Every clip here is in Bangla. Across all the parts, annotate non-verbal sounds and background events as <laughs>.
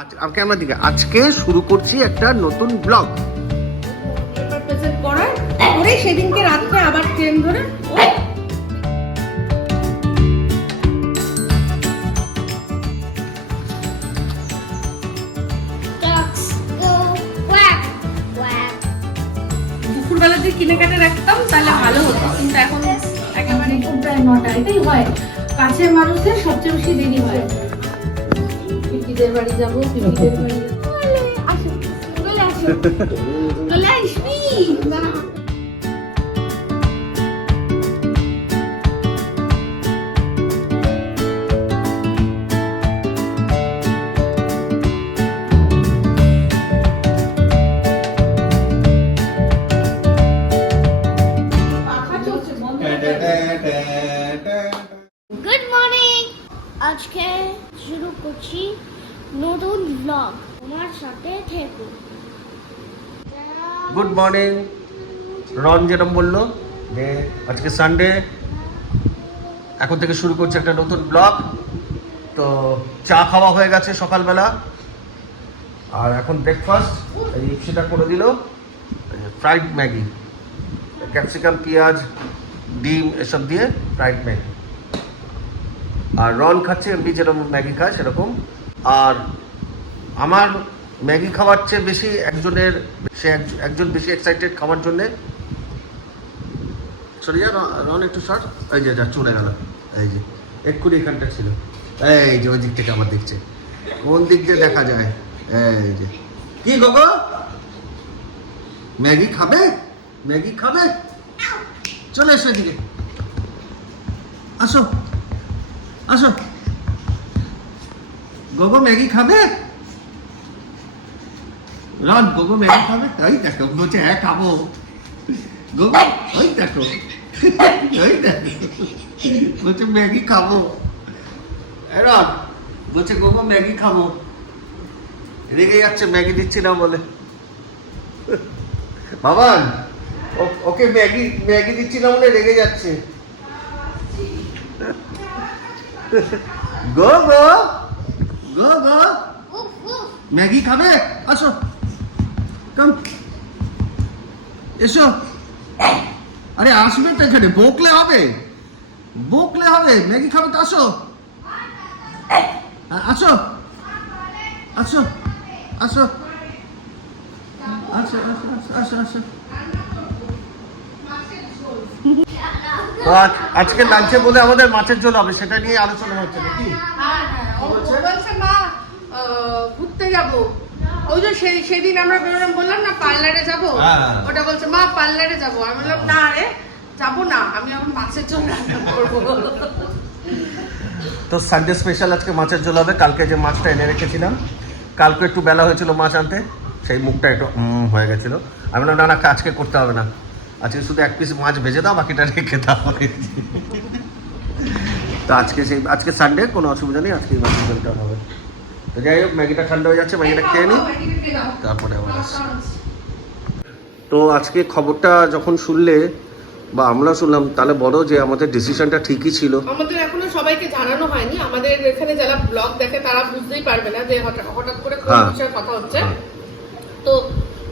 আজ ক্যামেরা দিকে আজকে শুরু করছি একটা নতুন ব্লগ পেপার প্রেজেন্ট করার করে সেদিনকে রাত্রে আবার ট্রেন ধরে. দুপুরবেলা যে কিনে কাটে রাখতাম তাহলে ভালো হতো। কিন্তু এখন একেবারে নটা এটাই হয়। কাছের মানুষদের সবচেয়ে বেশি দেরি হয়। পিপিদের বাড়ি যাব পিপিদের বাড়ি চলে আসো, চলে আসো। চলে আসবি। মর্নিং রন যেরকম বলল যে, আজকে সানডে এখন থেকে শুরু করছে একটা নতুন ব্লগ তো চা খাওয়া হয়ে গেছে সকালবেলা। আর এখন ব্রেকফাস্ট এই সেটা করে দিল ফ্রাইড ম্যাগি ক্যাপসিকাম পেঁয়াজ, ডিম, এসব দিয়ে ফ্রাইড ম্যাগি। আর রন খাচ্ছে, এমনি যেরকম ম্যাগি খায় সেরকম। আর আমার ম্যাগি খাওয়ার চেয়ে বেশি একজনের সে একজন বেশি এক্সাইটেড খাওয়ার জন্যে। সরি যা রন একটু শর্ট এই যে, যা চলে গেল। এই যে, এক্ষুনি এখানটা ছিল। এই যে ওই দিক থেকে আমার দেখছে। কোন দিক দিয়ে দেখা যায়? এই যে। কি গোগো ম্যাগি খাবে? ম্যাগি খাবে? চলে এসো এদিকে। আসো। আসো। গোগো ম্যাগি খাবে? রন গোগো ম্যাগি খাবে? ওই দেখো বলছে হ্যাঁ খাব। গোগো ওই দেখো ওই দেখো। বলছে ম্যাগি খাব। রন। বলছে গোগো ম্যাগি খাব। রেগে যাচ্ছে ম্যাগি দিচ্ছি না বলে। বাবান ওকে ম্যাগি ম্যাগি দিচ্ছি না বলে রেগে যাচ্ছে। গো গো গো গো। ম্যাগি খাবে? আসো। কাম। এসো। আরে আসবে তো এখানে। বকলে হবে। বকলে হবে। ম্যাগি খাবে তো আসো। আসো। আসো। আসো। আসো আসো আসো আজকে লাঞ্চে বলে আমাদের মাছের ঝোল হবে সেটা নিয়ে আলোচনা হচ্ছে নাকি? হ্যাঁ, হ্যাঁ, ঘুরতে যাব। ওই যে সেই সেদিন আমরা বেরোলাম বললাম না পার্লারে যাব? হ্যাঁ। ওটা বলছে মা পার্লারে যাব। আমি বললাম না রে যাব না আমি এখন মাছের জন্য রান্না করব। তো সানডে স্পেশাল আজকে মাছের ঝোল হবে। কালকে যে মাছটা এনে রেখেছিলাম কালকে একটু বেলা হয়েছিল মাছ আনতে সেই মুখটা একটু হয়ে গেছিল। আমি বললাম না না আজকে করতে হবে না। আজকে শুধু এক পিস মাছ ভেজে দাও বাকিটা রেখে দাও। তো আজকে সেই আজকে সানডে কোনো অসুবিধা নেই আজকে মাছের ঝোলটা হবে। তো যাই হোক ম্যাগিটা ঠান্ডা হয়ে যাচ্ছে ম্যাগিটা খেয়ে নিই তারপরে আবার আসছি। তো আজকে খবরটা যখন শুনলে বা আমরা শুনলাম তাহলে বলো যে আমাদের ডিসিশনটা ঠিকই ছিল। আমাদের এখনও সবাইকে জানানো হয়নি। আমাদের এখানে যারা ব্লগ দেখে তারা বুঝতেই পারবে না যে হঠাৎ করে কোন হ্যাঁ। বিষয়ে কথা হচ্ছে। হ্যাঁ। তো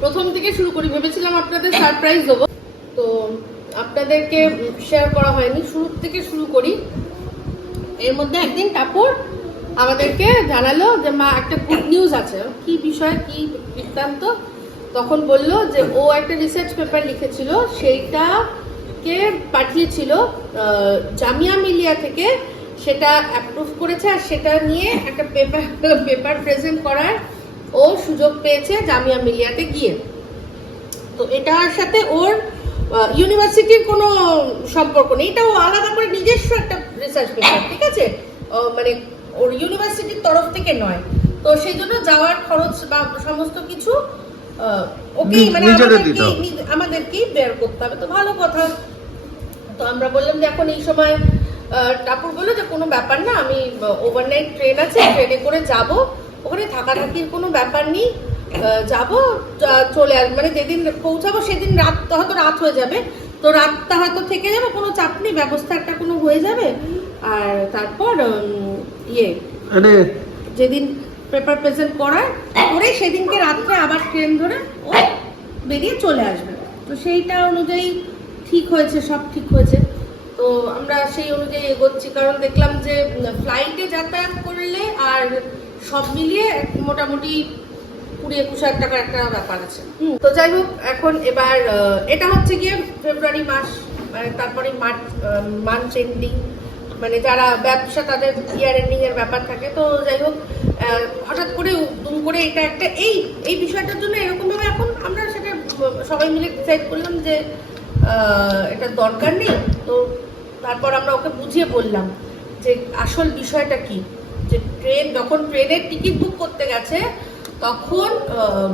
প্রথম থেকে শুরু করি। ভেবেছিলাম আপনাদের সারপ্রাইজ দেবো। তো আপনাদেরকে শেয়ার করা হয়নি। শুরু থেকে শুরু করি। এর মধ্যে একদিন টাপুর আমাদেরকে জানালো যে, মা, একটা গুড নিউজ আছে। কি বিষয়, কি বৃত্তান্ত? তখন বলল যে, ও একটা রিসার্চ পেপার লিখেছিল, সেইটাকে পাঠিয়েছিল জামিয়া মিলিয়া থেকে। সেটা অ্যাপ্রুভ করেছে আর সেটা নিয়ে একটা পেপার পেপার প্রেজেন্ট করার ও সুযোগ পেয়েছে জামিয়া মিলিয়াতে গিয়ে। তো এটার সাথে ওর ইউনিভার্সিটির কোনো সম্পর্ক নেই। এটা ও আলাদা করে নিজস্ব একটা রিসার্চ পেপার ঠিক আছে? মানে ওর ইউনিভার্সিটির তরফ থেকে নয়। তো সেই জন্য যাওয়ার খরচ বা সমস্ত কিছু ওকেই মানে আমাদেরকেই- বের করতে হবে। তো ভালো কথা। তো আমরা বললাম যে এখন এই সময় টাপুর বলল যে কোনো ব্যাপার না আমি ওভারনাইট ট্রেন আছে ট্রেনে করে যাব। ওখানে থাকা থাকির কোনো ব্যাপার নেই। যাব চলে আসব মানে যেদিন পৌঁছাবো সেদিন রাত হয়তো রাত হয়ে যাবে। তো রাতটা হয়তো থেকে যাবে কোনো চাপ নেই ব্যবস্থা একটা কোনো হয়ে যাবে। আর তারপর ইয়ে। আরে। যেদিন পেপার প্রেজেন্ট করার করে সেদিনকে রাত্রে আবার ট্রেন ধরে ও বেরিয়ে চলে আসবে। তো সেইটা অনুযায়ী ঠিক হয়েছে সব ঠিক হয়েছে। তো আমরা সেই অনুযায়ী এগোচ্ছি কারণ দেখলাম যে ফ্লাইটে যাতায়াত করলে আর সব মিলিয়ে মোটামুটি কুড়ি একুশ হাজার টাকার একটা ব্যাপার আছে। হুম, তো যাই হোক এখন এবার এটা হচ্ছে গিয়ে ফেব্রুয়ারি মাস মানে তারপরে মার্চ মান্থ এন্ডিং মানে যারা ব্যবসা তাদের ইয়ার এন্ডিং এর ব্যাপার থাকে, তো যাই হোক হঠাৎ করে দুম করে এটা একটা, এই এই বিষয়টার জন্য এরকম ভাবে এখন আমরা সেটা, সবাই মিলে ডিসাইড করলাম যে এটা দরকার নেই, তো তারপর আমরা ওকে বুঝিয়ে বললাম যে আসল বিষয়টা কি? যে ট্রেন, যখন ট্রেনের টিকিট বুক করতে গেছে, তখন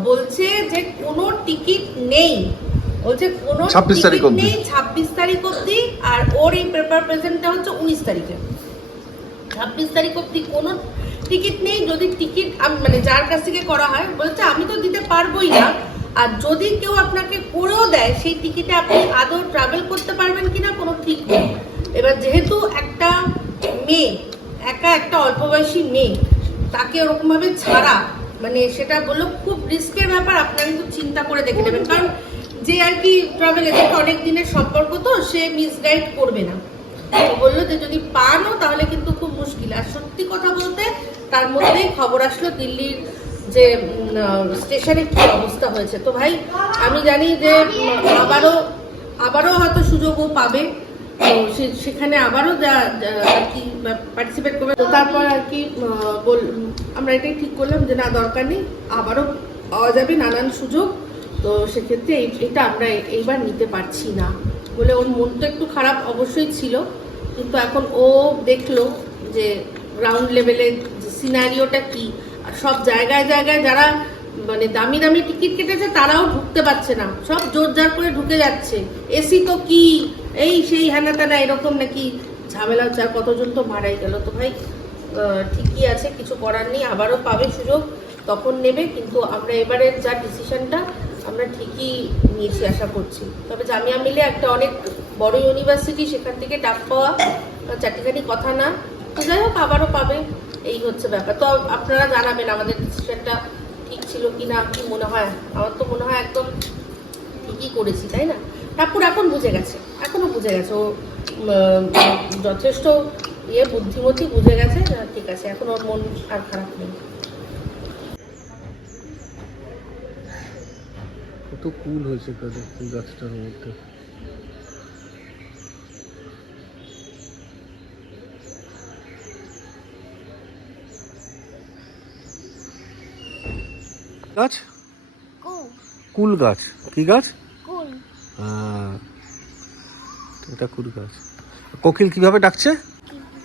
বলছে যে কোনো টিকিট নেই। বলছে কোনো 26 তারিখ অবধি। নেই ছাব্বিশ তারিখ অবধি আর ওর এই পেপার প্রেজেন্টটা হচ্ছে উনিশ তারিখে। ছাব্বিশ তারিখ অবধি কোনো টিকিট নেই যদি টিকিট মানে যার কাছ থেকে করা হয় বলছে আমি তো দিতে পারবোই না। আর যদি কেউ আপনাকে করেও দেয় সেই টিকিটে আপনি আদৌ ট্রাভেল করতে পারবেন কিনা কোনো ঠিক নেই। এবার যেহেতু একটা মেয়ে একা একটা অল্প বয়সী মেয়ে তাকে ওরকমভাবে ছাড়া মানে সেটা বলল খুব রিস্কের ব্যাপার আপনারা কিন্তু চিন্তা করে দেখে নেবেন। কারণ যে আর কি ট্রাভেল এজেন্ট অনেক দিনের সম্পর্ক তো, সে মিসগাইড করবে না। বলল যে যদি পানও তাহলে কিন্তু খুব মুশকিল। আর সত্যি কথা বলতে, তার মধ্যেই খবর আসলো দিল্লির যে স্টেশনে কি অবস্থা হয়েছে। তো ভাই, আমি জানি যে আবারও আবারও হয়তো সুযোগও পাবে। সেখানে আবারও যা- আর কি পার্টিসিপেট করবে। তো তারপর আর কি বল, আমরা এটাই ঠিক করলাম যে না, দরকার নেই। আবারও পাওয়া যাবে নানান সুযোগ। তো সেক্ষেত্রে এটা আমরা এইবার নিতে পারছি না বলে ওর মনটা একটু খারাপ অবশ্যই ছিল। কিন্তু এখন ও দেখল যে গ্রাউন্ড লেভেলে সিনারিওটা কি। আর সব জায়গায় জায়গায় যারা মানে দামি দামি টিকিট কেটেছে তারাও ঢুকতে পারছে না। সব জোর জার করে ঢুকে যাচ্ছে। এসি তো কি? এই সেই হ্যানা ত্যানা এরকম নাকি ঝামেলা হচ্ছে। কতজন তো মারাই গেল তো ভাই। ঠিকই আছে, কিছু করার নেই। আবারও পাবে সুযোগ, তখন নেবে। কিন্তু আমরা এবারের যা ডিসিশনটা আমরা ঠিকই নিয়েছি আশা করছি। তবে জামিয়া মিলে একটা অনেক বড় ইউনিভার্সিটি সেখান থেকে ডাক পাওয়া চারটিখানি কথা না। তো যাই হোক, আবারও পাবে। এই হচ্ছে ব্যাপার। তো আপনারা জানাবেন আমাদের ডিসিশনটা ঠিক ছিল কি না কি মনে হয়? আমার তো মনে হয় একদম ঠিকই করেছি, তাই না? ঠাকুর এখন বুঝে গেছে, এখনও বুঝে গেছে। ও যথেষ্ট ইয়ে বুদ্ধিমতী বুঝে গেছে। ঠিক আছে, এখন ওর মন আর খারাপ নেই। কত কুল হয়েছে তাদের গাছটার মধ্যে। গাছ? কুল। গাছ। কি গাছ. হ্যাঁ এটা কুল গাছ। কোকিল কীভাবে ডাকছে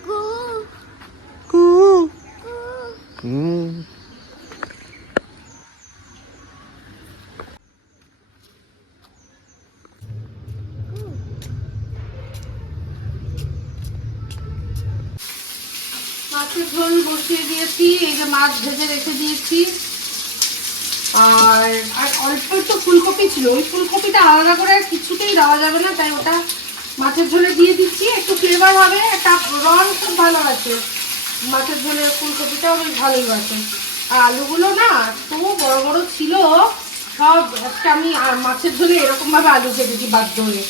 Cool. কু Cool. হুম মাছের ঝোল বসিয়ে দিয়েছি এই যে মাছ ভেজে দিয়েছি। আর আর অল্প একটু ফুলকপি ছিল। ওই ফুলকপিটা আলাদা করে কিছুতেই দেওয়া যাবে না, তাই ওটা মাছের ঝোলে দিয়ে দিচ্ছি। একটু ফ্লেভার হবে, একটা রং খুব ভালো আছে। মাছের ঝোলে ফুলকপিটাও বেশ ভালোই আছে। আর আলুগুলো না তো বড় বড় ছিল, সব একটা আমি আর মাছের ঝোলে এরকমভাবে আলু কেটেছি বাধ্য হয়ে।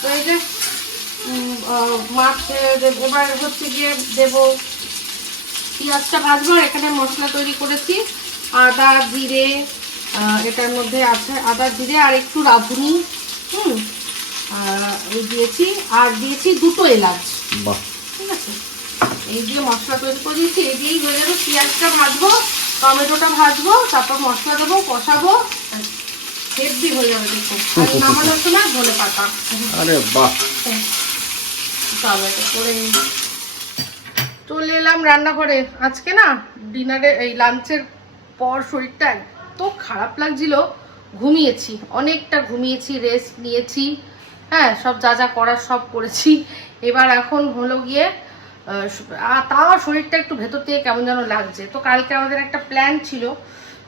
তো এই যে মাছ এবার হচ্ছে গিয়ে দেবো পেঁয়াজটা ভাজবো আর এখানে মশলা তৈরি করেছি। আদা জিরে এটার মধ্যে আছে আদা জিরে আর একটু রাঁধুনি হুম দিয়েছি। আর দিয়েছি দুটো এলাচ। ঠিক আছে? এই দিয়ে মশলা তৈরি করে দিয়েছি। এই দিয়েই হয়ে যাবে পেঁয়াজটা ভাজবো টমেটোটা ভাজবো তারপর মশলা দেবো কষাবো হেভি হয়ে যাবে দেখুন। আর নামানোর সময় ধনে পাতা আরে বাহ। চলো এটা করে। চলে এলাম রান্নাঘরে। আজকে না ডিনারে এই লাঞ্চের পর শরীরটা এত খারাপ লাগছিল, ঘুমিয়েছি, অনেকটা ঘুমিয়েছি রেস্ট নিয়েছি হ্যাঁ সব যা যা করার সব করেছি। এবার এখন হলো গিয়ে তাও শরীরটা একটু ভেতর থেকে কেমন যেন লাগছে। তো কালকে আমাদের একটা প্ল্যান ছিল,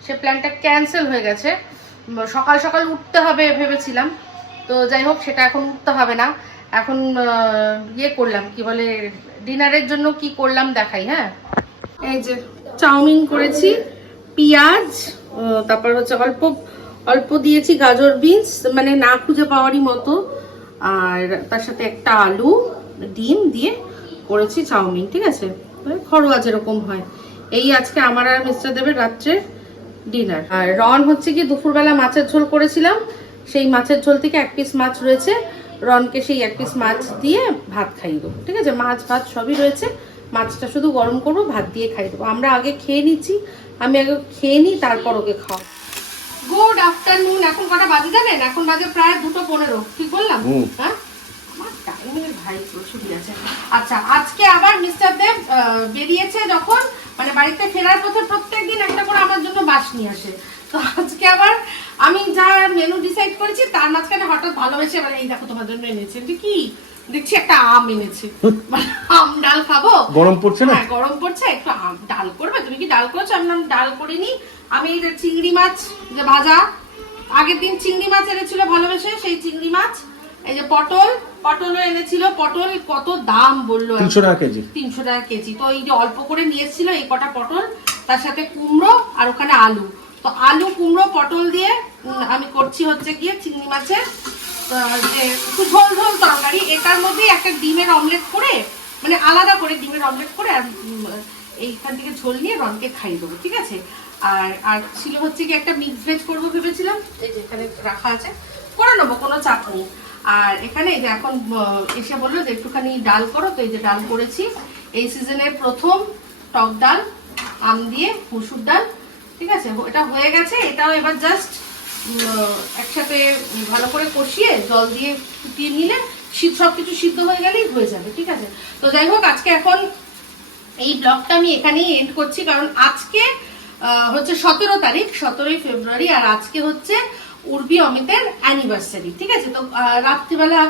সে প্ল্যানটা ক্যান্সেল হয়ে গেছে। সকাল সকাল উঠতে হবে ভেবেছিলাম। তো যাই হোক, সেটা এখন উঠতে হবে না। এখন ইয়ে করলাম, কি বলে, ডিনারের জন্য কি করলাম দেখাই হ্যাঁ? এই যে চাউমিন করেছি, পেঁয়াজ তারপর হচ্ছে অল্প অল্প দিয়েছি গাজর বিনস মানে না খুঁজে পাওয়ারই মতো। আর তার সাথে একটা আলু, ডিম দিয়ে করেছি চাউমিন, ঠিক আছে? মানে ঘরোয়া যেরকম হয়। এই আজকে আমার আর মিস্টার দেবের রাত্রে ডিনার। আর রন হচ্ছে কি, দুপুরবেলা মাছের ঝোল করেছিলাম। সেই মাছের ঝোল থেকে এক পিস মাছ রয়েছে। রনকে সেই এক পিস মাছ দিয়ে ভাত খাইয়ে দেবো। ঠিক আছে? মাছ ভাত সবই রয়েছে। মাছটা শুধু গরম করব ভাত দিয়ে খাইয়ে দেবো। আমরা আগে খেয়ে নিচ্ছি। আমি আগে খেয়ে নিই তারপর ওকে খাও গুড আফটারনুন এখন কটা বাজে জানেন? এখন বাজে প্রায় দুটো পনেরো। ঠিক বললাম? হ্যাঁ? ভাই আছে আচ্ছা আজকে আবার মিস্টার দেব বেরিয়েছে যখন মানে বাড়িতে ফেরার পথে প্রত্যেকদিন একটা করে আমার জন্য বাস নিয়ে আসে। তো আজকে আবার আমি যা মেনু ডিসাইড করেছি তার মাঝখানে হঠাৎ ভালোবেসে এবার এই দেখো তোমার জন্য এনেছে। এটা কি? দেখছি একটা আম এনেছে। মানে আম ডাল খাব? গরম পড়ছে না? হ্যাঁ গরম পড়ছে। একটু আম- ডাল করবে? তুমি কি ডাল করেছ? আমি ডাল করিনি। আমি এই যে চিংড়ি মাছ যে ভাজা আগের দিন চিংড়ি মাছ এনেছিল ভালোবেসে সেই চিংড়ি মাছ এই যে পটল পটলও এনেছিল। পটল কত দাম বলল তিনশো টাকা কেজি। তিনশো টাকা কেজি। তো এই যে অল্প করে নিয়ে এসেছিল এই কটা পটল তার সাথে কুমড়ো আর ওখানে আলু। তো আলু, কুমড়ো, পটল দিয়ে আমি করছি হচ্ছে গিয়ে চিংড়ি মাছের যে, একটু ঝোল ঝোল তরকারি। এটার মধ্যেই একটা ডিমের অমলেট করে মানে আলাদা করে ডিমের অমলেট করে আর এইখান থেকে ঝোল নিয়ে রনকে খাইয়ে দেবো, ঠিক আছে? আর আর ছিল হচ্ছে কি একটা মিক্স ভেজ করব ভেবেছিলাম, এই যে এখানে রাখা আছে, করে নেব, কোনো চাপ নেই। আর এখানে যে এখন এসে বলল যে একটুখানি ডাল করো, তো এই যে ডাল করেছি। এই সিজনের প্রথম টক ডাল, আম দিয়ে, মুসুর ডাল ঠিক আছে? এটা হয়ে গেছে, এটাও এবার জাস্ট একসাথে ভালো করে কষিয়ে জল দিয়ে ফুটিয়ে নিলে সব কিছু সিদ্ধ হয়ে গেলেই হয়ে যাবে, ঠিক আছে? তো যাই হোক, আজকে এখন এই ব্লগটা আমি এখানেই এন্ড করছি, কারণ আজকে হচ্ছে সতেরো তারিখ, সতেরোই ফেব্রুয়ারি, আর আজকে হচ্ছে উর্বি অমিতের অ্যানিভার্সারি ঠিক আছে? তো রাত্রিবেলা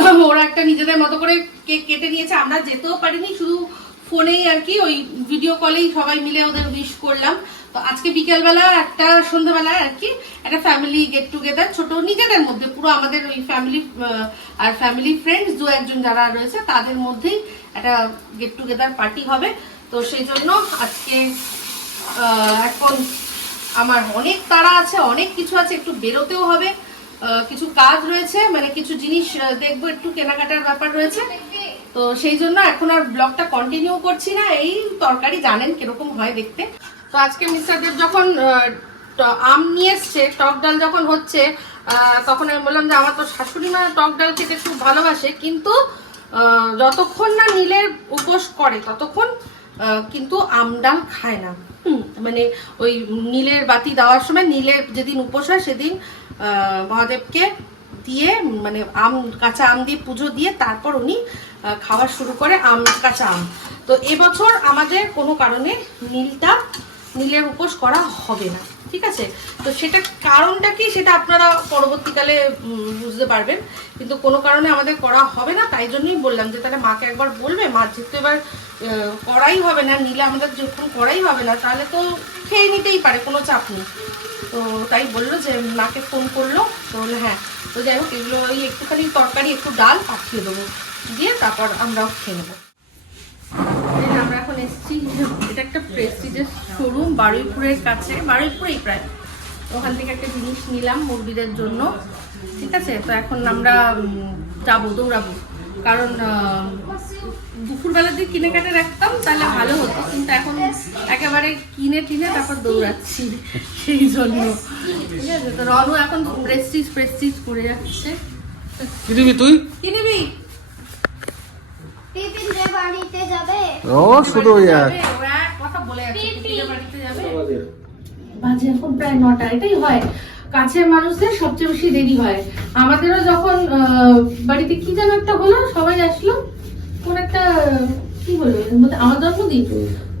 <clears throat> ওরা একটা নিজেদের মতো করে কেক কেটে নিয়েছে, আমরা যেতেও পারিনি, শুধু ফোনেই আর কি, ওই ভিডিও কলেই সবাই মিলে ওদের উইশ করলাম। তো আজকে বিকেলবেলা একটা সন্ধ্যাবেলা আর কি, একটা ফ্যামিলি গেট টুগেদার ছোট নিজেদের মধ্যে, পুরো আমাদের ওই ফ্যামিলি আর ফ্যামিলি ফ্রেন্ডস দু একজন যারা রয়েছে, তাদের মধ্যেই একটা গেট টুগেদার পার্টি হবে। তো সেই জন্য আজকে এখন আমার অনেক তাড়া আছে, অনেক কিছু আছে, একটু বেরোতেও হবে। কিছু কাজ রয়েছে মানে কিছু জিনিস দেখব, একটু কেনাকাটার ব্যাপার রয়েছে। তো সেই জন্য এখন আর ব্লগটা কন্টিনিউ করছি না। এই তরকারি জানেন কীরকম হয় দেখতে। তো আজকে মিস্টার দেব যখন আম নিয়ে এসছে, টক ডাল যখন হচ্ছে তখন আমি বললাম যে আমার তো শাশুড়ি মা টক ডাল খেতে খুব ভালোবাসে, কিন্তু যতক্ষণ না নীলের উপোস করে, ততক্ষণ কিন্তু আম ডাল খায় না। মানে ওই নীলের বাতি দেওয়ার সময় নীলের যেদিন উপোস হয়, সেদিন মহাদেবকে দিয়ে মানে আম, কাঁচা আম দিয়ে পুজো দিয়ে তারপর উনি খাওয়া শুরু করে আম, কাঁচা আম। তো এবছর আমাদের কোনো কারণে নীলটা নীলের উপোস করা হবে না, ঠিক আছে? তো সেটা কারণটা কি সেটা আপনারা পরবর্তীকালে বুঝতে পারবেন। কিন্তু কোনো কারণে আমাদের করা হবে না, তাই জন্যই বললাম যে তাহলে মাকে একবার বলবে, মা যেহেতু এবার করাই হবে না, নিলে আমাদের যখন করাই হবে না, তাহলে তো খেয়ে নিতেই পারে, কোনো চাপ নেই। তো তাই বলল যে মাকে ফোন করল, তো হ্যাঁ। তো যাই হোক, এগুলো ওই একটুখানি তরকারি, একটু ডাল পাঠিয়ে দেবো, দিয়ে তারপর আমরাও খেয়ে নেব। আমরা এখন এসেছি এটা একটা প্রেস্টিজের শোরুম বারুইপুরের কাছে বারুইপুরেই প্রায়। ওখান থেকে একটা জিনিস নিলাম মুরগিদের জন্য। ঠিক আছে? তো এখন আমরা যাব দৌড়াবো। কারণ আহ, দুপুরবেলা দিয়ে কিনে কাটে রাখতাম তাহলে ভালো হতো। কিন্তু এখন একেবারে কিনে টিনে তারপর দৌড়াচ্ছি সেই জন্য। ঠিক আছে? তো রনু এখন প্রেস্টিজ প্রেস্টিজ করে যাচ্ছে। কি দিবি তুই? কি নিবি? টিফিনদের বাড়িতে যাবে? ও শুধু ওই এক। যাবে, ও এক কথা বলে যাচ্ছে পিপিদের বাড়িতে যাবে? বাজে এখন প্রায় নটা এটাই হয়। কাছের মানুষদের সবচেয়ে বেশি দেরি হয়। আমাদেরও যখন আহ, বাড়িতে কি যেন একটা হলো সবাই আসলো। কোন একটা কি মধ্যে আমার জন্মদিন।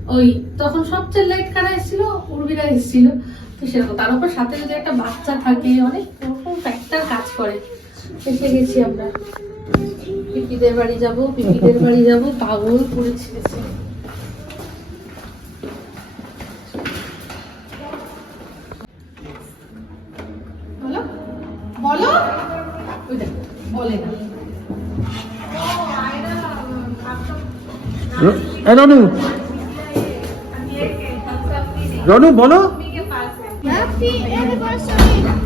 ওই তখন সবচেয়ে লেট কারা এসেছিল? উর্মিরা এসেছিল। তো সেরকম তার উপর সাথে যদি একটা বাচ্চা থাকে অনেক রকম ফ্যাক্টর কাজ করে। এসে গেছি আমরা। পিপিদের বাড়ি যাব পিপিদের বাড়ি যাব পাগল করে ছেড়েছে। বলো? বলো? ওই দেখো বলে না। এ রনু। বলো।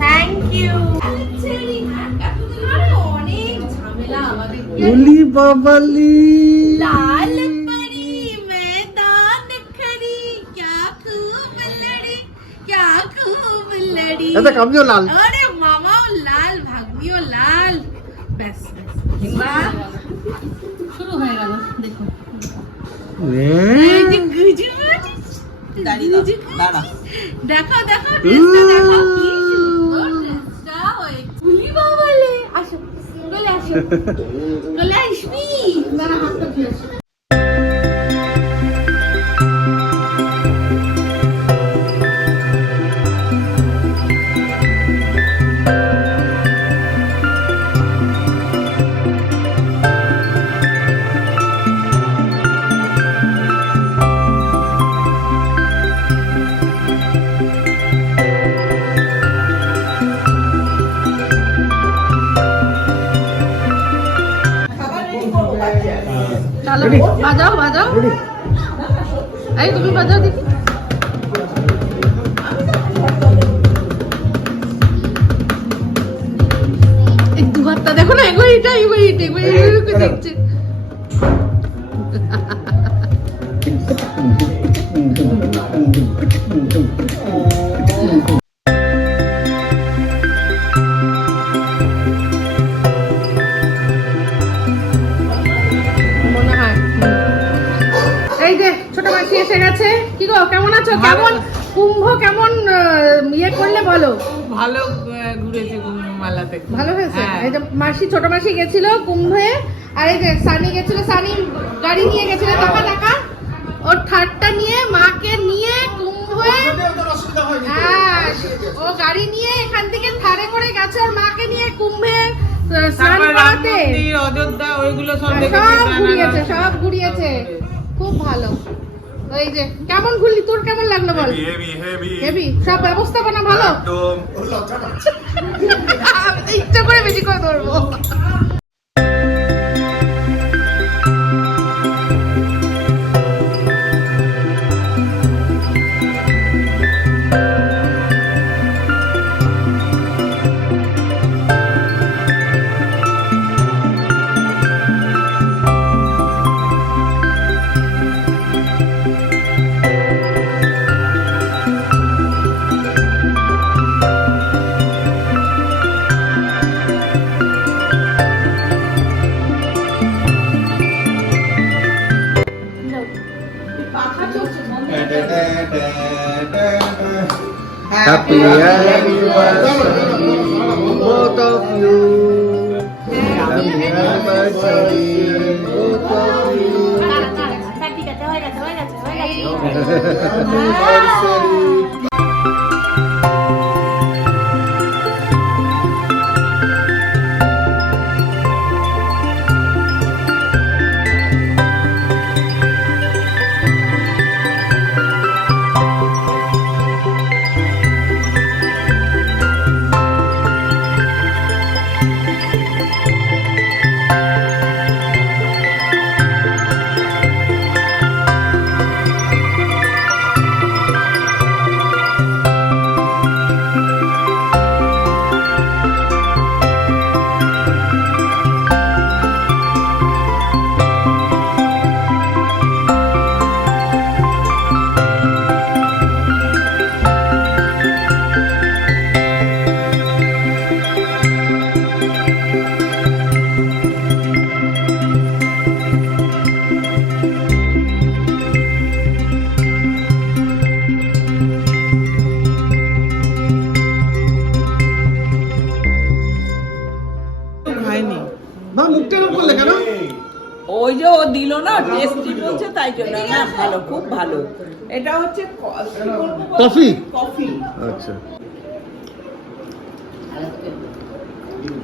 থ্যাংক ইউ আমাদের উলি বাবালি लाल परी मैदान खड़ी क्या खूब लड़ी क्या खूब लड़ी এটা কামিও লাল अरे मामाओ लाल भाग्नियो लाल बस बस वाह শুরু হয়ে গেল দেখুন এই যে গুজরাটি দেখো দেখো ড্রেসটা দেখো কি সুন্দর ড্রেসটা ওই ফুলি বাবালে আসো চলে আসো বাজাও বাজাও এই তুমি বাজাও দেখি। দু হাতটা দেখো না এগো এটা এগো এটা এগো এগো দেখছে। <laughs> মাসি ছোট মাসি গেছিল কুম্ভে আর এই যে সানি গেছিল সানি গাড়ি নিয়ে গেছিল টাকা টাকা। ওর ঠাট্টা নিয়ে মাকে নিয়ে কুম্ভে হ্যাঁ ও গাড়ি নিয়ে এখান থেকে থারে করে গেছে ওর মাকে নিয়ে কুম্ভে আহ, স্নান করাতে। অযোধ্যা ওইগুলো সব ঘুরিয়েছে সব ঘুরিয়েছে। খুব ভালো। ওই যে কেমন ঘুরলি? তোর কেমন লাগল বল? হেভি হেভি হেভি সব ব্যবস্থাপনা ভালো? একদম। ইচ্ছা করে বেশি করে ধরবো। Happy anniversary, both of you. Happy anniversary, both of you. Happy ভালো খুব ভালো। এটা হচ্ছে? কফি? কফি। আচ্ছা।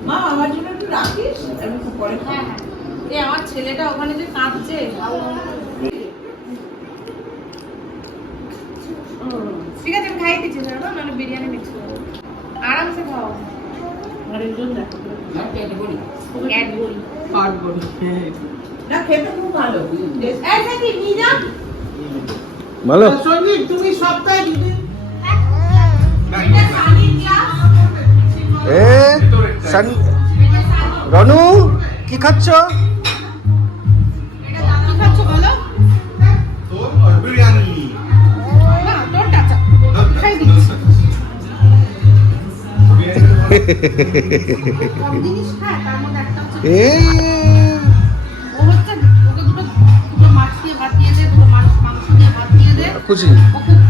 মা আমার জন্য একটু রাখিস? আমি খুব পরে খাব। এ আমার ছেলেটা ওখানে যে কাঁদছে। ঠিক আছে আমি খাইয়ে দিচ্ছি স্যার নাহলে বিরিয়ানি মিক্স করব আরামসে খাও। ক্যাডবুরি কাঠবড়ি। না খেতে খুব ভালো। এই সাথী, নিয়ে যা। ভালো। রনু কি খাচ্ছ? <laughs> এই 아, 그지? 어, 그,